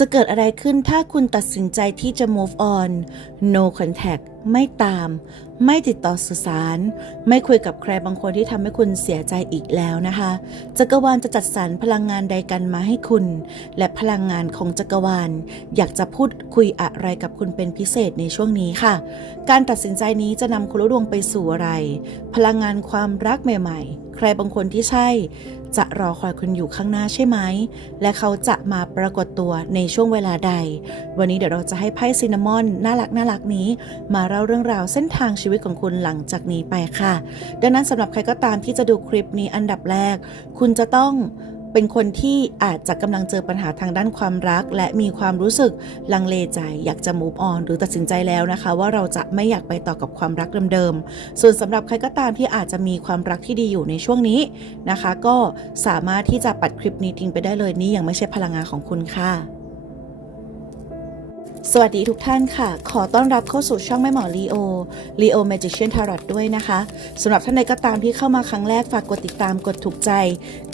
จะเกิดอะไรขึ้นถ้าคุณตัดสินใจที่จะ move on no contact ไม่ตาม ไม่ติดต่อสื่อสาร ไม่คุยกับใครบางคนที่ทำให้คุณเสียใจอีกแล้วนะคะจักรวาลจะจัดสรรพลังงานใดกันมาให้คุณ และพลังงานของจักรวาล อยากจะพูดคุยอะไรกับคุณเป็นพิเศษในช่วงนี้ค่ะ การตัดสินใจนี้จะนำคุณรู้ดวงไปสู่อะไร พลังงานความรักใหม่ ๆ ใครบางคนที่ใช่ จะรอคอยคุณอยู่ข้างหน้าใช่ไหม และเขาจะมาปรากฏตัวในช่วงเวลาใด วันนี้เดี๋ยวเราจะให้ไพ่ซินนามอนน่ารักน่ารักนี้มาเล่าเรื่องราวเส้นทางชีวิตของคุณหลังจากนี้ไปค่ะ ดังนั้นสำหรับใครก็ตามที่จะดูคลิปนี้อันดับแรก คุณจะต้องเป็นคนที่อาจจะกำลังเจอปัญหาทางด้านความรัก และมีความรู้สึกลังเลใจ อยากจะ move on หรือตัดสินใจแล้วนะคะ ว่าเราจะไม่อยากไปต่อกับความรักเดิมๆ ส่วนสำหรับใครก็ตามที่อาจจะมีความรักที่ดีอยู่ในช่วงนี้นะคะ ก็สามารถที่จะปัดคลิปนี้ทิ้งไปได้เลยนี่ยังไม่ใช่พลังงานของคุณค่ะ สวัสดีทุกท่านค่ะ ขอต้อนรับเข้าสู่ช่องแม่หมอลีโอลีโอ Magician Tarot ด้วยนะคะสำหรับท่านใดก็ตามที่เข้ามาครั้งแรกฝากกดติดตามกดถูกใจ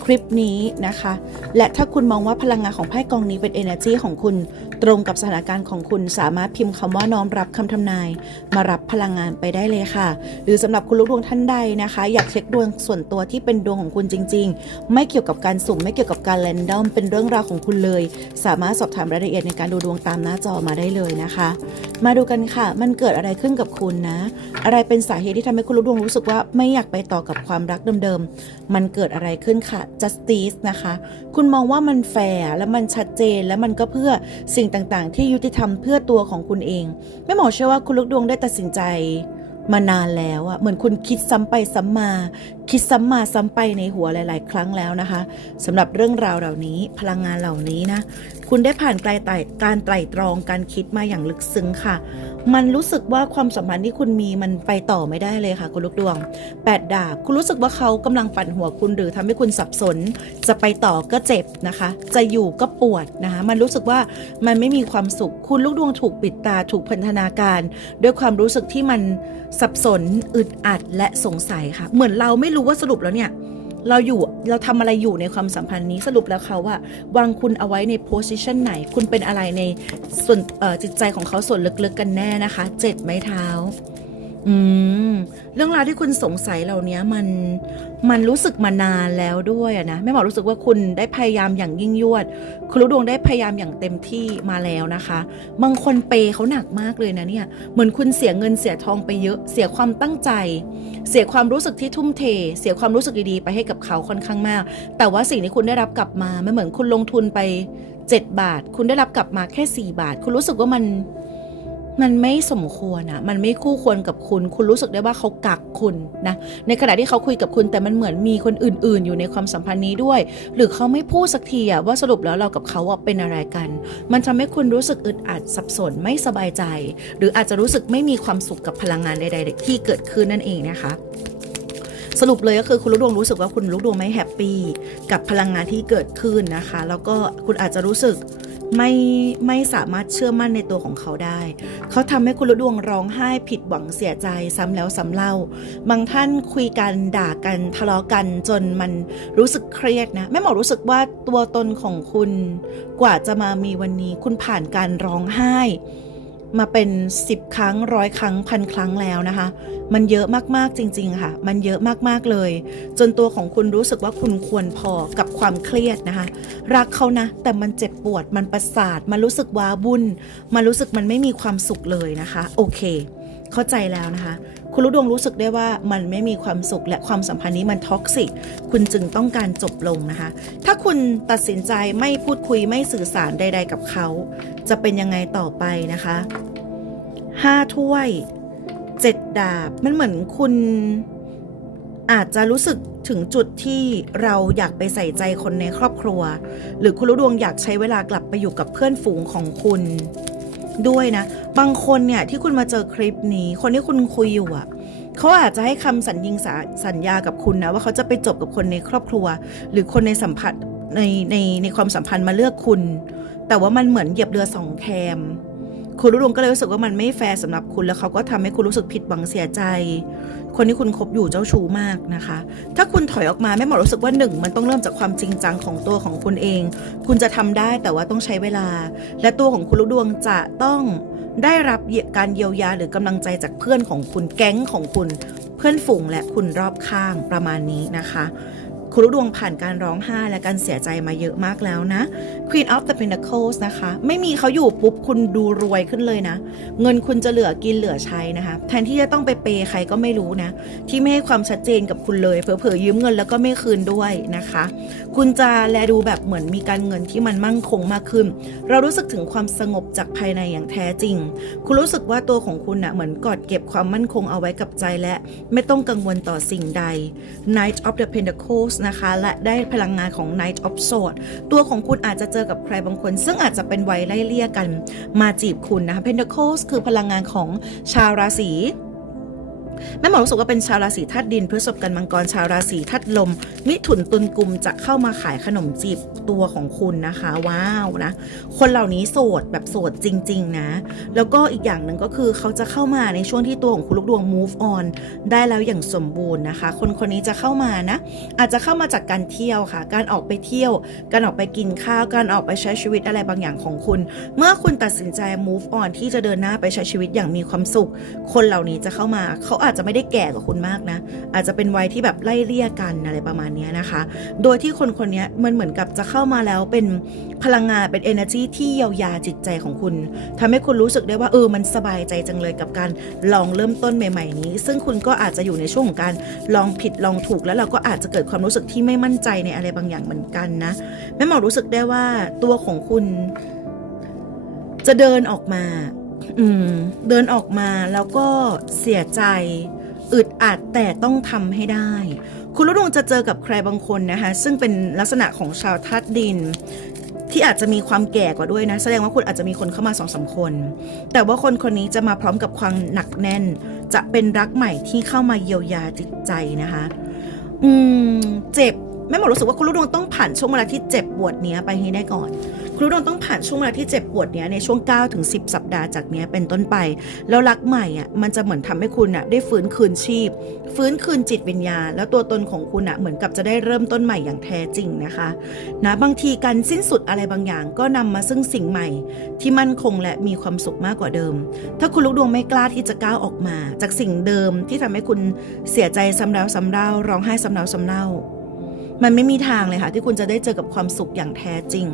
คลิปนี้นะคะ และถ้าคุณมองว่าพลังงานของไพ่กองนี้เป็น energy ของคุณตรงกับสถานการณ์ของคุณสามารถพิมพ์คำว่าน้อมรับคำทำนาย มารับพลังงานไปได้เลยค่ะ หรือสำหรับคุณลูกดวงท่านใดนะคะ อยากเช็คดวงส่วนตัวที่เป็นดวงของคุณจริง ๆ ไม่เกี่ยวกับการสุ่มไม่เกี่ยวกับการแรนดอมเป็นเรื่องราวของคุณเลย สามารถสอบถามรายละเอียดในการดูดวงตามหน้าจอมาได้เลยนะคะ มาดูกันค่ะ มันเกิดอะไรขึ้นกับคุณนะ อะไรเป็นสาเหตุที่ทำให้คุณลูกดวงรู้สึกว่าไม่อยากไปต่อกับความรักเดิมๆ มันเกิดอะไรขึ้นค่ะ justice นะคะ คุณมองว่ามันแฟร์และมันชัดเจนและมันก็เพื่อสิ่งต่างๆ ที่ยุติธรรมเพื่อตัวของคุณเองแม่หมอเชื่อว่าคุณลูกดวงได้ตัดสินใจ มานานแล้วอะเหมือนคุณคิดซ้ำไปซ้ำมา คิดซ้ำมาซ้ำไปในหัวหลาย ๆ ครั้งแล้วนะคะสำหรับเรื่องราวเหล่านี้พลังงานเหล่านี้นะ คุณได้ผ่านไกลไต่การไตร่ตรองการคิดมาอย่างลึกซึ้งค่ะ มันรู้สึกว่าความสัมพันธ์ที่คุณมีมันไปต่อไม่ได้เลยค่ะคุณลูกดวงแปดดาบคุณรู้สึกว่าเขากำลังปั่นหัวคุณหรือทำให้คุณสับสน จะไปต่อก็เจ็บนะคะ จะอยู่ก็ปวดนะคะมันรู้สึกว่ามันไม่มีความสุข คุณลูกดวงถูกปิดตาถูกพันธนาการ ด้วยความรู้สึกที่มันสับสนอึดอัดและสงสัยค่ะ เหมือนเราไม่รู้ว่าสรุปแล้วเนี่ย เราอยู่เราทำอะไรอยู่ในความสัมพันธ์นี้สรุปแล้วเขาว่าวางคุณเอาไว้ในโพสิชันไหน คุณเป็นอะไรในส่วนจิตใจของเขาส่วนลึกๆกันแน่นะคะเจ็ดไม้เท้า อืม เรื่องราวที่คุณสงสัยเหล่านี้มันมันรู้สึกมานานแล้วด้วยอะนะแม่หมอรู้สึกว่าคุณได้พยายามอย่างยิ่งยวด คุณรู้ดวงได้พยายามอย่างเต็มที่มาแล้วนะคะ บางคนเปย์เขาหนักมากเลยนะเนี่ยเหมือนคุณเสียเงินเสียทองไปเยอะ เสียความตั้งใจ เสียความรู้สึกที่ทุ่มเท เสียความรู้สึกดีๆไปให้กับเขาค่อนข้างมาก แต่ว่าสิ่งที่คุณได้รับกลับมาไม่เหมือนคุณลงทุนไป 7 บาท คุณได้รับกลับมาแค่ 4 บาท คุณรู้สึกว่ามัน มันไม่สมควรอะมันไม่คู่ควรกับคุณ คุณรู้สึกได้ว่าเขากักคุณนะ ในขณะที่เขาคุยกับคุณแต่มันเหมือนมีคนอื่น ๆ อยู่ในความสัมพันธ์นี้ด้วย หรือเขาไม่พูดสักทีอะว่าสรุปแล้วเรากับเขาเป็นอะไรกัน มันทำให้คุณรู้สึกอึดอัดสับสนไม่สบายใจ หรืออาจจะรู้สึกไม่มีความสุขกับพลังงานใด ๆ ที่เกิดขึ้นนั่นเองนะคะสรุปเลยก็คือคุณลูกดวงรู้สึกว่าคุณลูกดวงไม่แฮปปี้กับพลังงานที่เกิดขึ้นนะคะ แล้วก็คุณอาจจะรู้สึก ไม่ไม่สามารถเชื่อมั่นในตัวของเขาได้ เขาทำให้คุณลูกดวงร้องไห้ผิดหวังเสียใจซ้ำแล้วซ้ำเล่า บางท่านคุยกันด่ากันทะเลาะกันจนมันรู้สึกเครียดนะแม่หมอรู้สึกว่าตัวตนของคุณ กว่าจะมามีวันนี้คุณผ่านการร้องไห้ มาเป็น 10 ครั้งร้อยครั้งพันครั้งแล้วนะคะ มันเยอะมากๆจริง ๆ ค่ะ มันเยอะมากๆเลย จนตัวของคุณรู้สึกว่าคุณควรพอกับความเครียดนะคะ รักเขานะ แต่มันเจ็บปวดมันประสาท มันรู้สึกว้าบุญมันรู้สึกมันไม่มีความสุขเลยนะคะ โอเค เข้าใจแล้วนะคะ คุณรู้ดวงรู้สึกได้ว่ามันไม่มีความสุขและความสัมพันธ์นี้มันท็อกซิก คุณจึงต้องการจบลงนะคะ ถ้าคุณตัดสินใจไม่พูดคุยไม่สื่อสารใด ๆ กับเขา จะเป็นยังไงต่อไปนะคะห้าถ้วยเจ็ดดาบ มันเหมือนคุณอาจจะรู้สึกถึงจุดที่เราอยากไปใส่ใจคนในครอบครัว หรือคุณรู้ดวงอยากใช้เวลากลับไปอยู่กับเพื่อนฝูงของคุณ ด้วยนะ บางคนเนี่ยที่คุณมาเจอคลิปนี้ คนที่คุณคุยอยู่อะเขาอาจจะให้คำสัญญิงส,สัญญากับคุณนะว่าเขาจะไปจบกับคนในครอบครัว หรือคนในสัมผัสในในในความสัมพันธ์มาเลือกคุณ แต่ว่ามันเหมือนเหยียบเรือสองแคม คุณรู้ดวงก็เลยรู้สึกว่ามันไม่แฟร์สำหรับคุณแล้วเขาก็ทำให้คุณรู้สึกผิดหวังเสียใจ คนที่คุณคบอยู่เจ้าชู้มากนะคะ ถ้าคุณถอยออกมาแม่หมอรู้สึกว่าหนึ่งมันต้องเริ่มจากความจริงจังของตัวของคุณเอง คุณจะทำได้แต่ว่าต้องใช้เวลา และตัวของคุณลูกดวงจะต้องได้รับการเยียวยาหรือกำลังใจจากเพื่อนของคุณแก๊งของคุณ เพื่อนฝูงและคุณรอบข้างประมาณนี้นะคะ คุณลูกดวงผ่านการร้องไห้และการเสียใจมาเยอะมากแล้วนะ Queen of the Pentacles นะคะ ไม่มีเขาอยู่ปุ๊บคุณดูรวยขึ้นเลยนะ เงินคุณจะเหลือกินเหลือใช้นะคะ แทนที่จะต้องไปเปย์ใครก็ไม่รู้นะ ที่ไม่ให้ความชัดเจนกับคุณเลยเผลอๆยืมเงินแล้วก็ไม่คืนด้วยนะคะ คุณจะแลดูแบบเหมือนมีการเงินที่มันมั่งคงมากขึ้น เรารู้สึกถึงความสงบจากภายในอย่างแท้จริง คุณรู้สึกว่าตัวของคุณนะ่ะเหมือนกอดเก็บความมั่นคงเอาไว้กับใจและ ไม่ต้องกังวลต่อสิ่งใด Knight of the Pentacles นะคะ และได้พลังงานของ Knight of Swords ตัวของคุณอาจจะเจอกับใครบางคน ซึ่งอาจจะเป็นวัยไล่เลี่ยกันมาจีบคุณนะคะ Pentacles คือพลังงานของชาวราศี แม่หมอรู้สึกว่าเป็นชาวราศีธาตุดินพฤษภกันมังกรชาวราศีธาตุลม มิถุนตุลกุมจะเข้ามาขายขนมจีบตัวของคุณนะคะ ว้าวนะ คนเหล่านี้โสดแบบโสดจริง ๆ นะ แล้วก็อีกอย่างหนึ่งก็คือเขาจะเข้ามาในช่วงที่ตัวของคุณลูกดวง move on ได้แล้วอย่างสมบูรณ์นะคะ คนคนนี้จะเข้ามานะ อาจจะเข้ามาจากการเที่ยวค่ะ การออกไปเที่ยว การออกไปกินข้าว การออกไปใช้ชีวิตอะไรบางอย่างของคุณ เมื่อคุณตัดสินใจ move on ที่จะเดินหน้าไปใช้ชีวิตอย่างมีความสุข คนเหล่านี้จะเข้ามาเขาอาจจะไม่ได้แก่กว่าคุณมากนะ อาจจะเป็นวัยที่แบบไล่เลี่ยกันอะไรประมาณนี้นะคะ โดยที่คนคนนี้มันเหมือนกับจะเข้ามาแล้วเป็นพลังงานเป็น energy ที่เยียวยาจิตใจของคุณทำให้คุณรู้สึกได้ว่าเออมันสบายใจจังเลยกับการลองเริ่มต้นใหม่ ๆ นี้ ซึ่งคุณก็อาจจะอยู่ในช่วงของการลองผิดลองถูก แล้วเราก็อาจจะเกิดความรู้สึกที่ไม่มั่นใจในอะไรบางอย่างเหมือนกันนะแม่หมอรู้สึกได้ว่าตัวของคุณจะเดินออกมา เดินออกมาแล้วก็เสียใจ อึดอัดแต่ต้องทำให้ได้ คุณลูกดวงจะเจอกับใครบางคนนะคะ ซึ่งเป็นลักษณะของชาวธาตุดิน ที่อาจจะมีความแก่กว่าด้วยนะ แสดงว่าคุณอาจจะมีคนเข้ามาสองสาคน แต่ว่าคนคนนี้จะมาพร้อมกับความหนักแน่น จะเป็นรักใหม่ที่เข้ามาเยียวยาจิตใจนะคะ อืม เจ็บแม่หมอรู้สึกว่าคุณลูกดวงต้องผ่านช่วงเวลาที่เจ็บปวดเนี้ยไปให้ได้ก่อน คุณลูกดวงต้องผ่านช่วงเวลาที่เจ็บปวดเนี้ยในช่วง9ถึง10 สัปดาห์จากเนี้ยเป็นต้นไป แล้วรักใหม่อะมันจะเหมือนทำให้คุณอะได้ฟื้นคืนชีพ ฟื้นคืนจิตวิญญาณ แล้วตัวตนของคุณอะเหมือนกับจะได้เริ่มต้นใหม่อย่างแท้จริงนะคะนะบางทีการสิ้นสุดอะไรบางอย่างก็นำมาซึ่งสิ่งใหม่ ที่มั่นคงและมีความสุขมากกว่าเดิม ถ้าคุณลูกดวงไม่กล้าที่จะก้าวออกมา จากสิ่งเดิมที่ทำให้คุณเสียใจซ้ำแล้วซ้ำเล่าร้องไห้ซ้ำแล้วซ้ำเล่า มันไม่มีทางเลยค่ะ ที่คุณจะได้เจอกับความสุขอย่างแท้จริง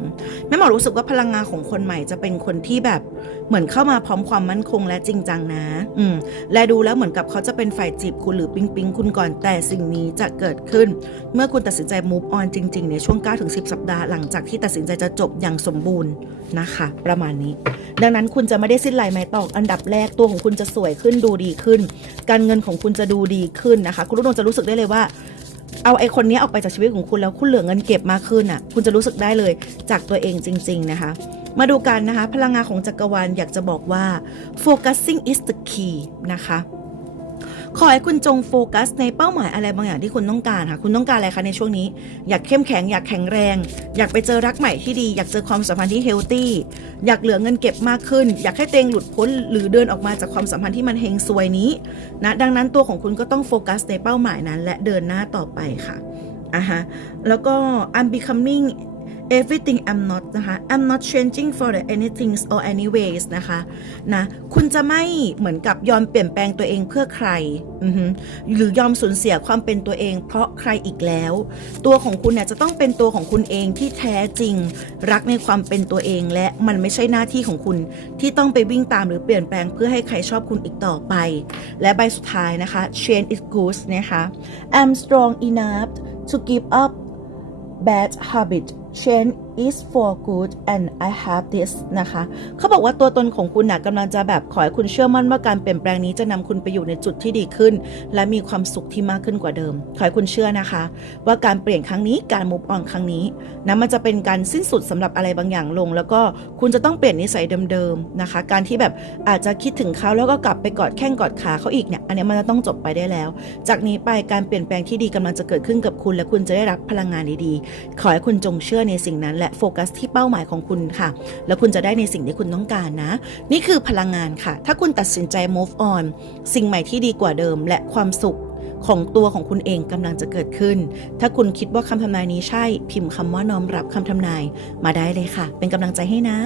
แม่หมอรู้สึกว่าพลังงานของคนใหม่จะเป็นคนที่แบบเหมือนเข้ามาพร้อมความมั่นคงและจริงจังนะ อืมและดูแล้วเหมือนกับเขาจะเป็นฝ่ายจีบคุณหรือปิ๊งปิ๊งคุณก่อนแต่สิ่งนี้จะเกิดขึ้น เมื่อคุณตัดสินใจ move on จริงๆในช่วง9-10 สัปดาห์หลังจากที่ตัดสินใจจะจบอย่างสมบูรณ์นะคะ ประมาณนี้ ดังนั้นคุณจะไม่ได้สิ้นลายไม้ตอกอันดับแรกตัวของคุณจะสวยขึ้นดูดีขึ้น การเงินของคุณจะดูดีขึ้นนะคะ คุณลูกดวงจะรู้สึกได้เลยว่า เอาไอคนนี้ออกไปจากชีวิตของคุณแล้วคุณเหลือเงินเก็บมากขึ้นอะ คุณจะรู้สึกได้เลยจากตัวเองจริง ๆ นะคะ มาดูกันนะคะ พลังงานของจักรวาลอยากจะบอกว่า focusing is the key นะคะ ขอให้คุณจงโฟกัส ในเป้าหมายอะไรบางอย่างที่คุณต้องการค่ะ คุณต้องการอะไรคะในช่วงนี้ อยากเข้มแข็ง อยากแข็งแรง อยากไปเจอรักใหม่ที่ดี อยากเจอความสัมพันธ์ที่เฮลตี้ อยากเหลือเงินเก็บมากขึ้น อยากให้เตงหลุดพ้น หรือเดินออกมาจากความสัมพันธ์ที่มันเฮงซวยนี้นะ ดังนั้นตัวของคุณก็ต้องโฟกัสในเป้าหมายนั้น และเดินหน้าต่อไปค่ะอะฮะ แล้วก็ I'm becoming everything I'm not นะคะ I'm not changing for the anything or anyways นะคะนะคุณจะไม่เหมือนกับยอมเปลี่ยนแปลงตัวเองเพื่อใครหรือยอมสูญเสียความเป็นตัวเอง เพราะใครอีกแล้ว ตัวของคุณเนี่ยจะต้องเป็นตัวของคุณเองที่แท้จริง รักในความเป็นตัวเองและมันไม่ใช่หน้าที่ของคุณ ที่ต้องไปวิ่งตามหรือเปลี่ยนแปลงเพื่อให้ใครชอบคุณอีกต่อไป และใบสุดท้ายนะคะ change is good นะคะ I'm strong enough to give up bad habit. Change is for good and I have this นะคะ เขาบอกว่าตัวตนของคุณนะกำลังจะแบบขอให้คุณเชื่อมั่นว่าการเปลี่ยนแปลงนี้จะนำคุณไปอยู่ในจุดที่ดีขึ้น และมีความสุขที่มากขึ้นกว่าเดิม ขอให้คุณเชื่อนะคะ ว่าการเปลี่ยนครั้งนี้การ move on ครั้งนี้นะมันจะเป็นการสิ้นสุดสำหรับอะไรบางอย่างลง แล้วก็คุณจะต้องเปลี่ยนนิสัยเดิมๆนะคะ การที่แบบอาจจะคิดถึงเขาแล้วก็กลับไปกอดแข้งกอดขาเขาอีกเนี่ยอันนี้มันจะต้องจบไปได้แล้ว จากนี้ไปการเปลี่ยนแปลงที่ดีกำลังจะเกิดขึ้นกับคุณ และคุณจะได้รับพลังงานดีๆขอให้คุณจงเชื่อในสิ่งนั้นและโฟกัสที่เป้าหมายของคุณค่ะ แล้วคุณจะได้ในสิ่งที่คุณต้องการนะ นี่คือพลังงานค่ะ ถ้าคุณตัดสินใจ move on สิ่งใหม่ที่ดีกว่าเดิมและความสุขของตัวของคุณเองกำลังจะเกิดขึ้น ถ้าคุณคิดว่าคำทำนายนี้ใช่ พิมพ์คำว่าน้อมรับคำทำนายมาได้เลยค่ะ เป็นกำลังใจให้นะ